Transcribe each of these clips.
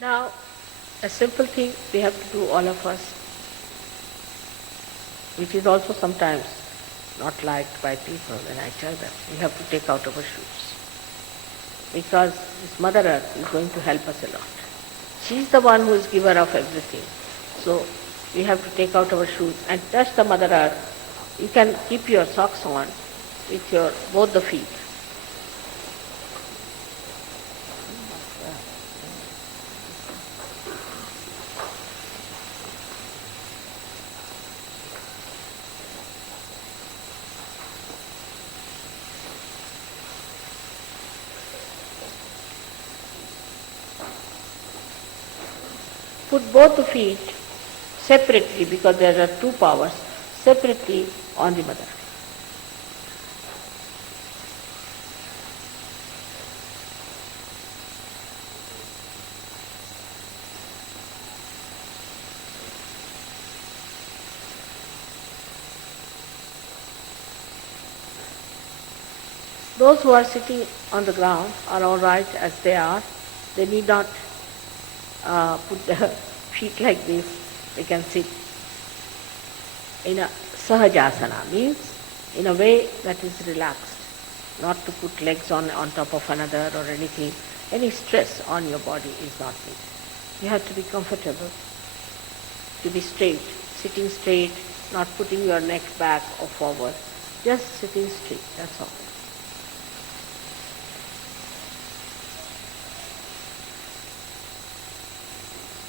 Now, a simple thing we have to do, all of us, which is also sometimes not liked by people when I tell them, we have to take out our shoes. Because this Mother Earth is going to help us a lot. She is the one who is giver of everything. So we have to take out our shoes and touch the Mother Earth. You can keep your socks on with your both the feet. Put both the feet separately, because there are two powers, separately on the Mother. Those who are sitting on the ground are all right as they are. They need not put their feet like this. They can sit in a sahajasana, means in a way that is relaxed, not to put legs on top of another or anything. Any stress on your body is not needed. You have to be comfortable, to be straight, sitting straight, not putting your neck back or forward, just sitting straight, that's all.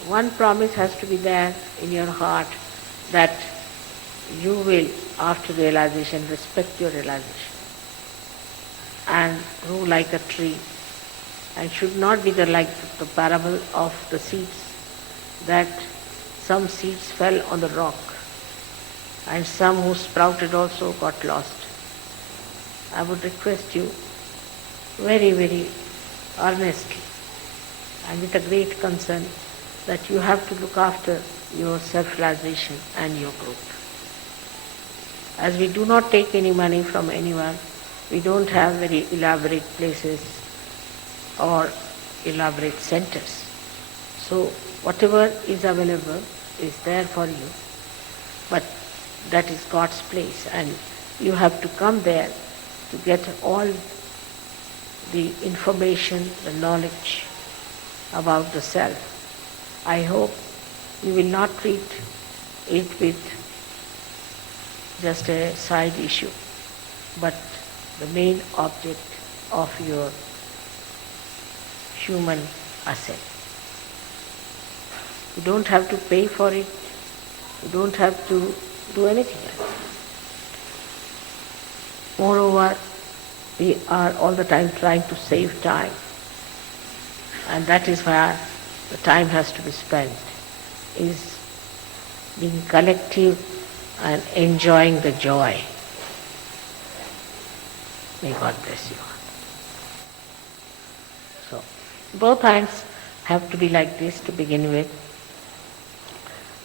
One promise has to be there in your heart, that you will, after realization, respect your realization and grow like a tree, and should not be like the parable of the seeds, that some seeds fell on the rock and some who sprouted also got lost. I would request you very, very earnestly and with a great concern that you have to look after your self-realization and your growth. As we do not take any money from anyone, we don't have very elaborate places or elaborate centers. So whatever is available is there for you, but that is God's place, and you have to come there to get all the information, the knowledge about the self. I hope you will not treat it with just a side issue, but the main object of your human ascent. You don't have to pay for it, you don't have to do anything else. Moreover, we are all the time trying to save time, and that is where the time has to be spent, is being collective and enjoying the joy. May God bless you all. So, both hands have to be like this to begin with.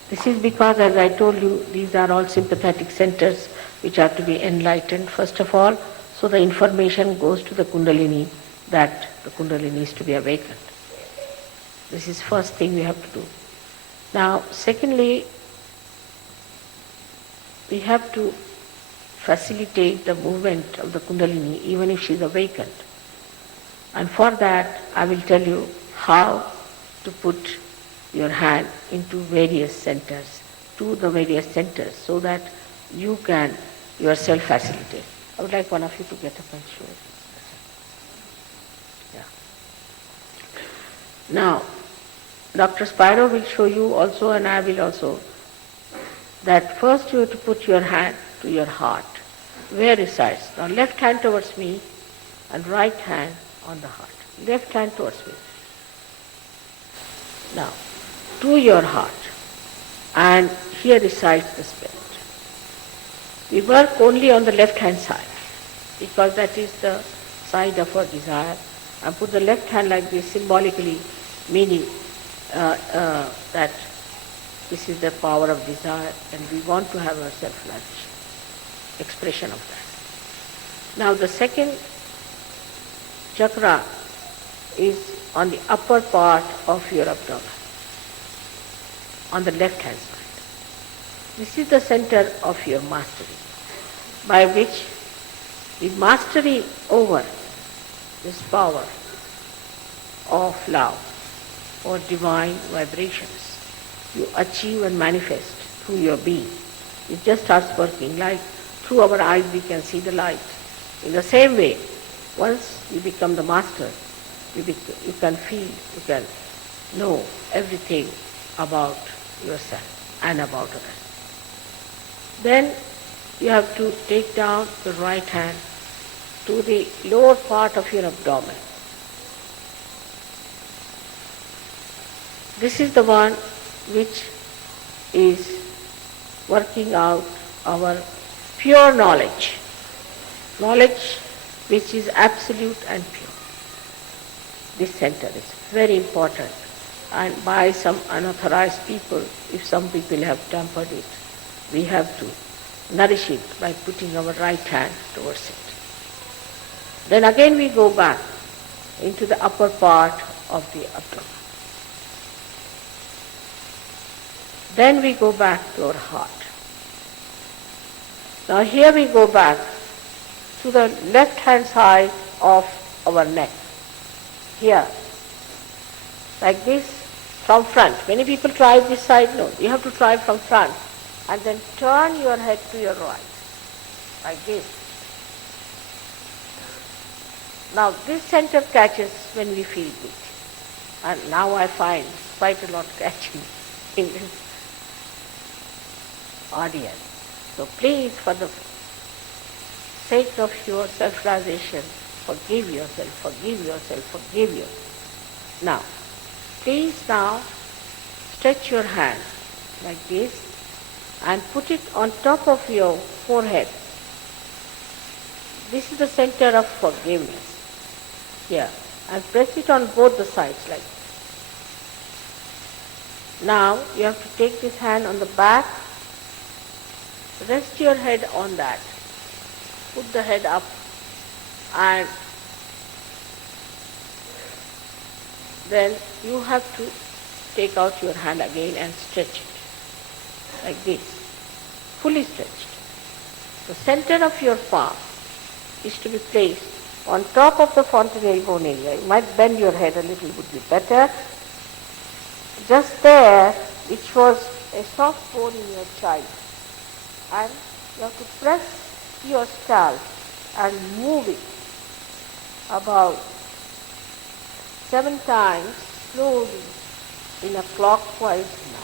This is because, as I told you, these are all sympathetic centers which are to be enlightened first of all, so the information goes to the Kundalini that the Kundalini is to be awakened. This is first thing we have to do. Now, secondly, we have to facilitate the movement of the Kundalini even if she is awakened. And for that, I will tell you how to put your hand into various centers, to the various centers, so that you can yourself facilitate. I would like one of you to get up and show it. Yeah. Now, Dr. Spiro will show you also, and I will also, that first you have to put your hand to your heart, where resides. Now left hand towards me and right hand on the heart. Left hand towards me. Now, to your heart, and here resides the spirit. We work only on the left hand side, because that is the side of our desire, and put the left hand like this, symbolically meaning that this is the power of desire and we want to have our self-realization, expression of that. Now the second chakra is on the upper part of your abdomen, on the left hand side. This is the center of your mastery, by which the mastery over this power of love or divine vibrations you achieve and manifest through your being. It just starts working like through our eyes we can see the light. In the same way, once you become the master, you can feel, you can know everything about yourself and about others. Then you have to take down the right hand to the lower part of your abdomen. This is the one which is working out our pure knowledge, knowledge which is absolute and pure. This center is very important, and by some unauthorized people, if some people have tampered it, we have to nourish it by putting our right hand towards it. Then again we go back into the upper part of the abdomen. Then we go back to our heart. Now here we go back to the left hand side of our neck. Here, like this, from front. Many people try this side, no, you have to try from front and then turn your head to your right, like this. Now this center catches when we feel good, and now I find quite a lot catching in this audience. So please, for the sake of your self-realization, forgive yourself, forgive yourself, forgive yourself. Now, please now stretch your hand like this and put it on top of your forehead. This is the center of forgiveness. Here. And press it on both the sides like this. Now, you have to take this hand on the back. Rest your head on that. Put the head up and then you have to take out your hand again and stretch it like this, fully stretched. The center of your palm is to be placed on top of the fontanelle bone area. You might bend your head a little, would be better. Just there, which was a soft bone in your child. And you have to press your scalp and move it about 7 times slowly in a clockwise manner.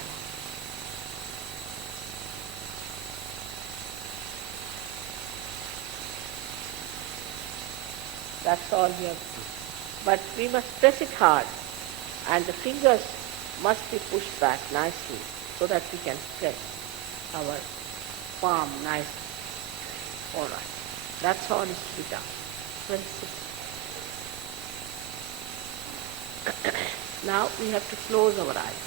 That's all we have to do. But we must press it hard, and the fingers must be pushed back nicely so that we can press our palm nicely. All right. That's all is to be done. Very simple. Now we have to close our eyes.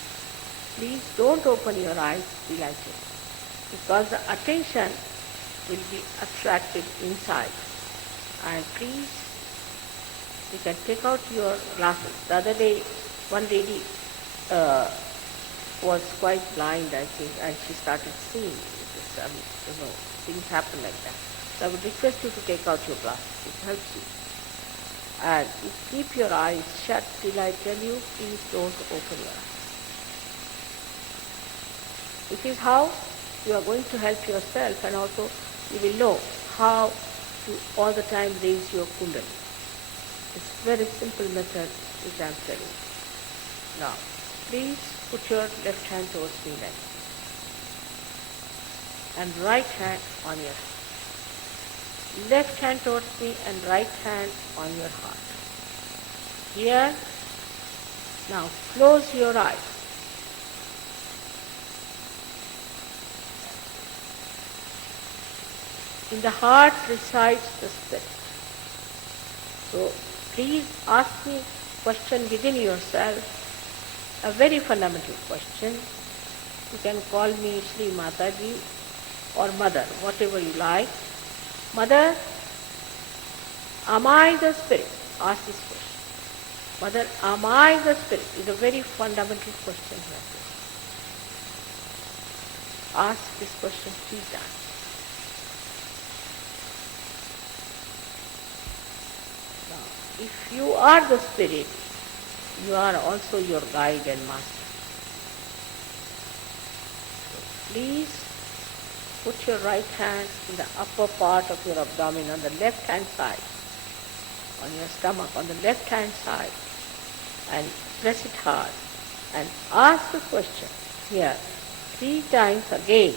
Please don't open your eyes till I tell you, because the attention will be attracted inside. And please, you can take out your glasses. The other day, one lady was quite blind, I think, and she started seeing. Things happen like that. So I would request you to take out your glasses. It helps you. And you keep your eyes shut till I tell you, please don't open your eyes. This is how you are going to help yourself, and also you will know how to all the time raise your kundalini. It's a very simple method which I am telling you. Now, please put your left hand towards me then, and right hand on your heart. Left hand towards me and right hand on your heart. Here, now close your eyes. In the heart resides the spirit. So please ask me a question within yourself, a very fundamental question. You can call me Shri Mataji or Mother, whatever you like. Mother, am I the spirit? Ask this question. Mother, am I the spirit? Is a very fundamental question here. Ask this question 3 times. Now, if you are the spirit, you are also your guide and master. So please put your right hand in the upper part of your abdomen on the left hand side, on your stomach on the left hand side, and press it hard and ask the question here 3 times again.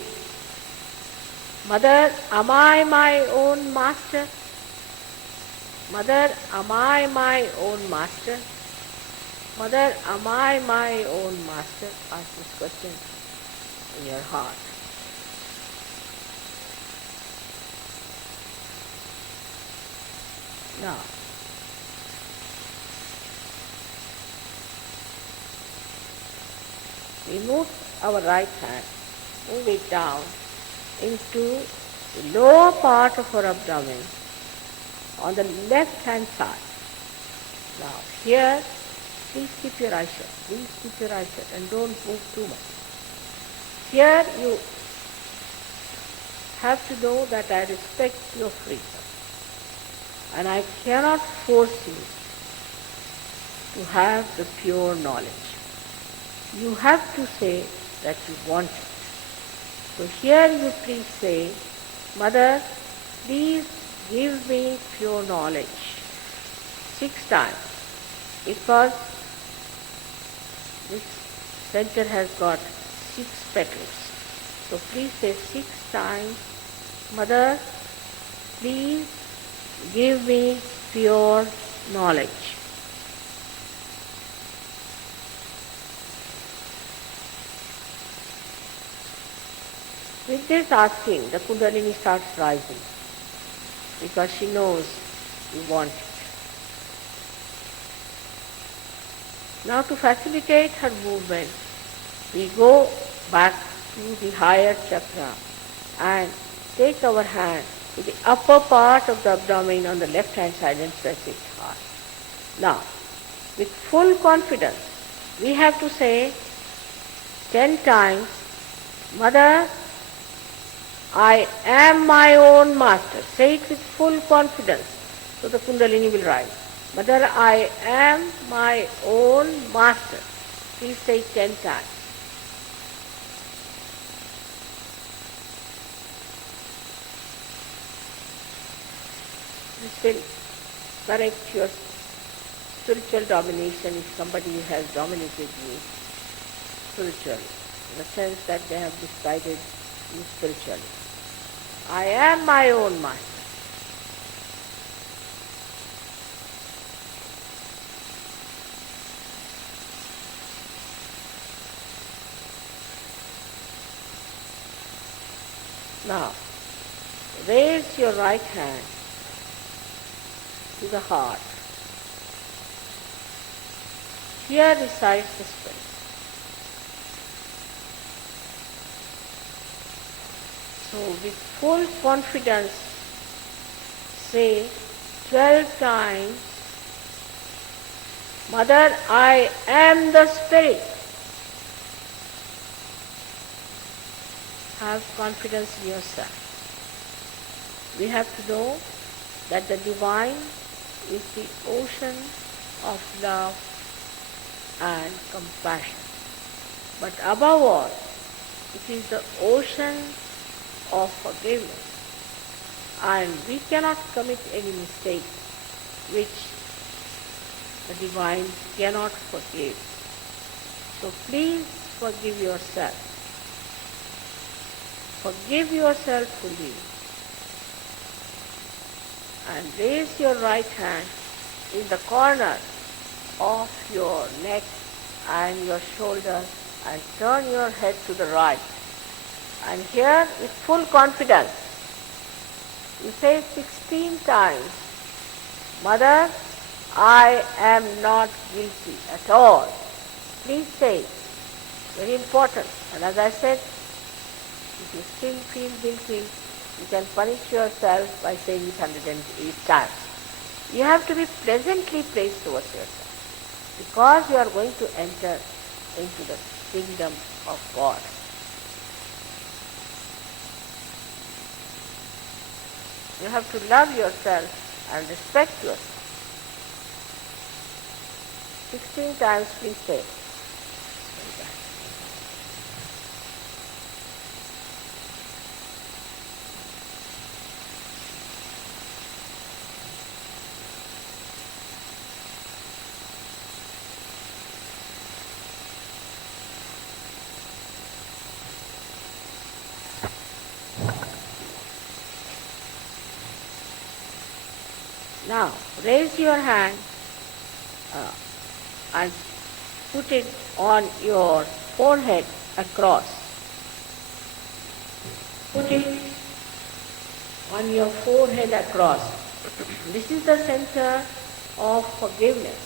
Mother, am I my own master? Mother, am I my own master? Mother, am I my own master? Ask this question in your heart. Now, we move our right hand, move it down into the lower part of our abdomen on the left hand side. Now here, please keep your eyes shut. Please keep your eyes shut and don't move too much. Here you have to know that I respect your freedom and I cannot force you to have the pure knowledge. You have to say that you want it. So here you please say, Mother, please give me pure knowledge 6 times, because this center has got 6 petals. So please say 6 times, Mother, please give me pure knowledge. With this asking, the Kundalini starts rising because she knows you want it. Now to facilitate her movement, we go back to the higher chakra and take our hand to the upper part of the abdomen on the left hand side and press it hard. Now, with full confidence, we have to say 10 times, Mother, I am my own master. Say it with full confidence so the Kundalini will rise. Mother, I am my own master. Please say it 10 times. This will correct your spiritual domination if somebody has dominated you spiritually, in the sense that they have decided you spiritually. I am my own master. Now, raise your right hand to the heart. Here resides the Spirit. So with full confidence, say 12 times, Mother, I am the Spirit. Have confidence in yourself. We have to know that the divine is the ocean of love and compassion. But above all, it is the ocean of forgiveness. And we cannot commit any mistake which the divine cannot forgive. So please forgive yourself. Forgive yourself fully. And raise your right hand in the corner of your neck and your shoulder and turn your head to the right. And here with full confidence, you say 16 times, Mother, I am not guilty at all. Please say it. Very important. And as I said, if you still feel guilty, you can punish yourself by saying it 108 times. You have to be pleasantly placed towards yourself. because you are going to enter into the kingdom of God. You have to love yourself and respect yourself. 16 times please say. Now, raise your hand and put it on your forehead across. Put it on your forehead across. This is the center of forgiveness.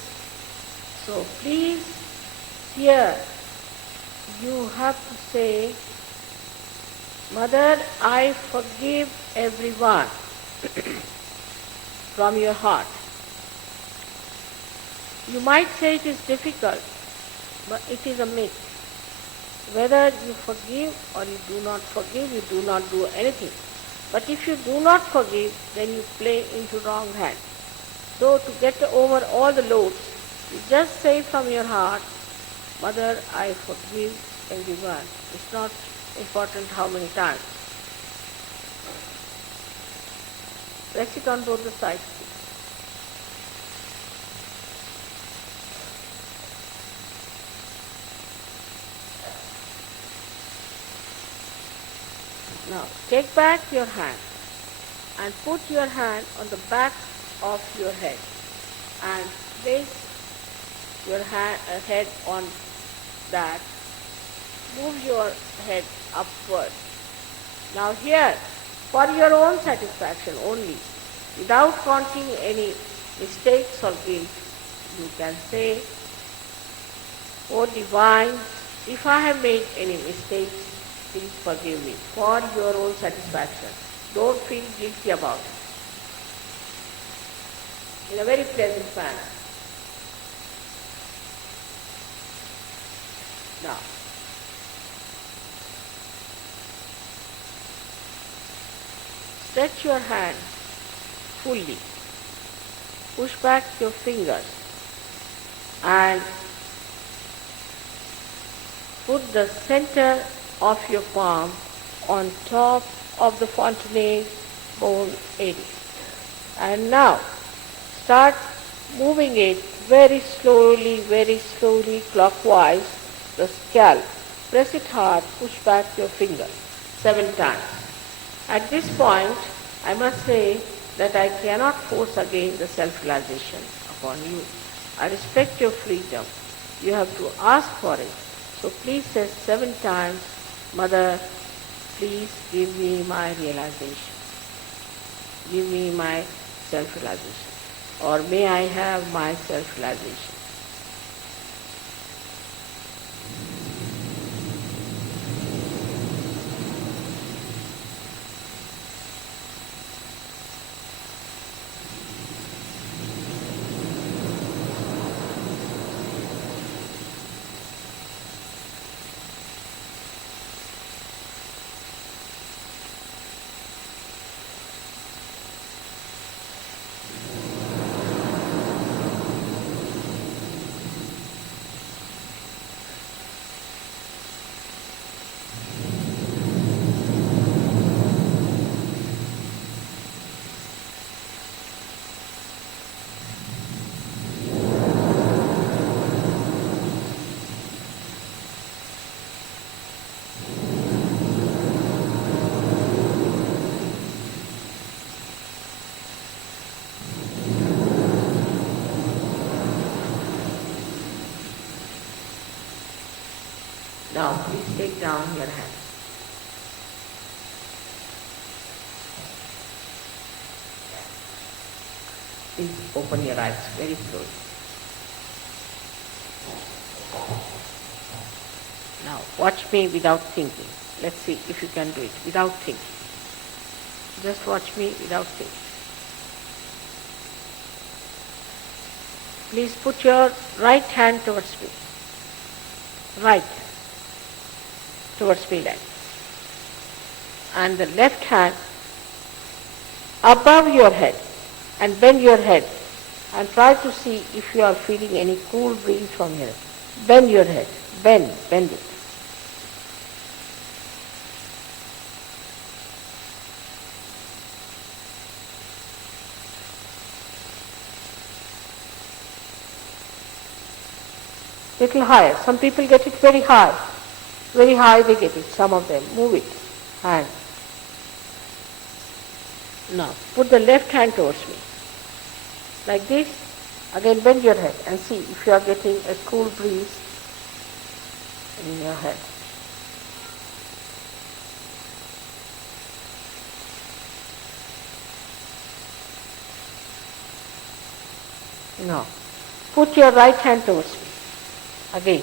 So please, here you have to say, Mother, I forgive everyone from your heart. You might say it is difficult, but it is a myth. Whether you forgive or you do not forgive, you do not do anything. But if you do not forgive, then you play into wrong hand. So to get over all the loads, you just say from your heart, Mother, I forgive everyone. It's not important how many times. Press it on both the sides. Now take back your hand and put your hand on the back of your head and place your head on that. Move your head upward. Now here, for your own satisfaction only, without counting any mistakes or guilt, you can say, O Divine, if I have made any mistakes, please forgive me for your own satisfaction. Don't feel guilty about it. In a very pleasant manner. Now, stretch your hand fully. Push back your fingers and put the center of your palm on top of the fontanelle bone area. And now start moving it very slowly clockwise, the scalp. Press it hard, push back your fingers 7 times. At this point, I must say that I cannot force again the self-realization upon you. I respect your freedom. You have to ask for it. So please say 7 times, Mother, please give me my realization. Give me my self-realization. Or may I have my self-realization. Now please take down your hand. Please open your eyes very slowly. Now watch me without thinking. Let's see if you can do it without thinking. Just watch me without thinking. Please put your right hand towards me. Right towards me like. And the left hand above your head, and bend your head and try to see if you are feeling any cool breeze from here. Bend your head. Bend it. Little higher. Some people get it very high. Very high they get it, some of them. Move it. Hand. Now, put the left hand towards me. Like this. Again bend your head and see if you are getting a cool breeze in your head. Now, put your right hand towards me. Again.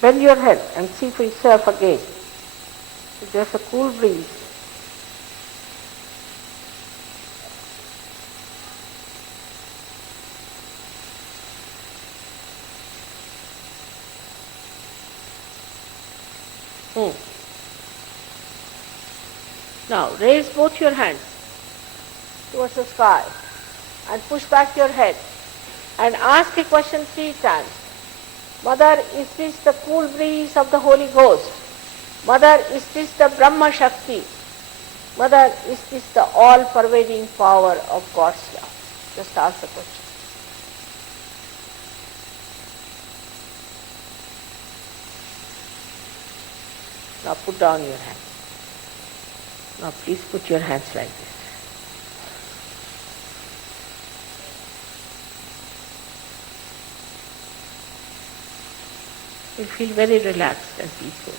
Bend your head and see for yourself again. If there's a cool breeze. Now raise both your hands towards the sky and push back your head and ask a question 3 times. Mother, is this the cool breeze of the Holy Ghost? Mother, is this the Brahma Shakti? Mother, is this the all-pervading power of God's love? Just ask the question. Now put down your hands. Now please put your hands like this. You feel very relaxed and peaceful.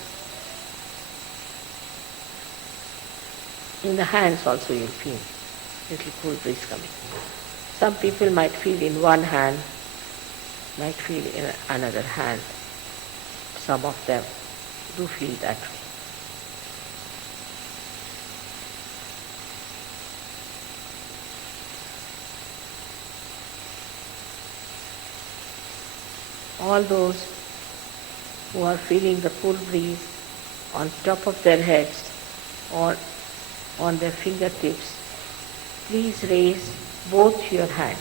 In the hands also you'll feel little cool breeze coming. Some people might feel in one hand, might feel in another hand. Some of them do feel that way. All those who are feeling the cool breeze on top of their heads or on their fingertips, please raise both your hands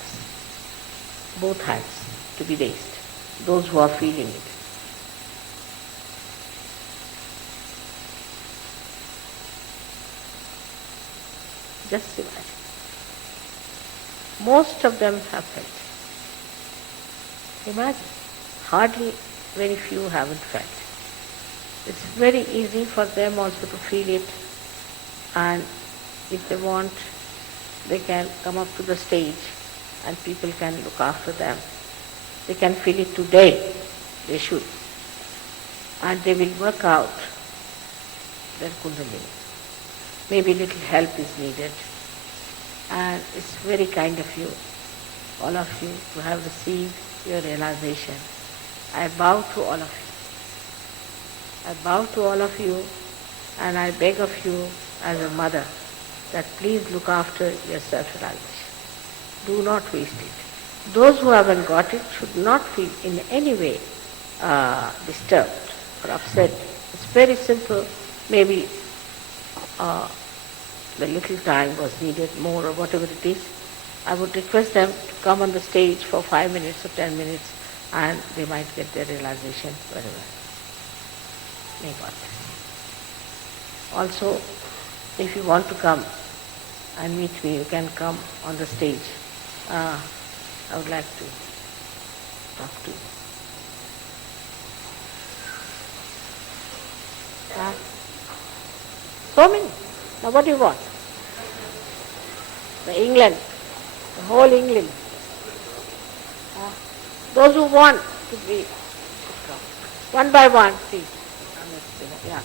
to be raised, those who are feeling it. Just imagine. Most of them have felt. Imagine. Hardly very few haven't felt. It's very easy for them also to feel it, and if they want, they can come up to the stage and people can look after them. They can feel it today, they should. And they will work out their Kundalini. Maybe little help is needed. And it's very kind of you, all of you, to have received your realization. I bow to all of you. I bow to all of you, and I beg of you as a mother that please look after your self-realization. Do not waste it. Those who haven't got it should not feel in any way disturbed or upset. It's very simple. Maybe the little time was needed, more or whatever it is. I would request them to come on the stage for 5 minutes or 10 minutes, and they might get their realization very well. May God bless. Also, if you want to come and meet me, you can come on the stage. I would like to talk to you. So many. Now what do you want? The England, the whole England. Those who want to be, one by one, please. Yeah.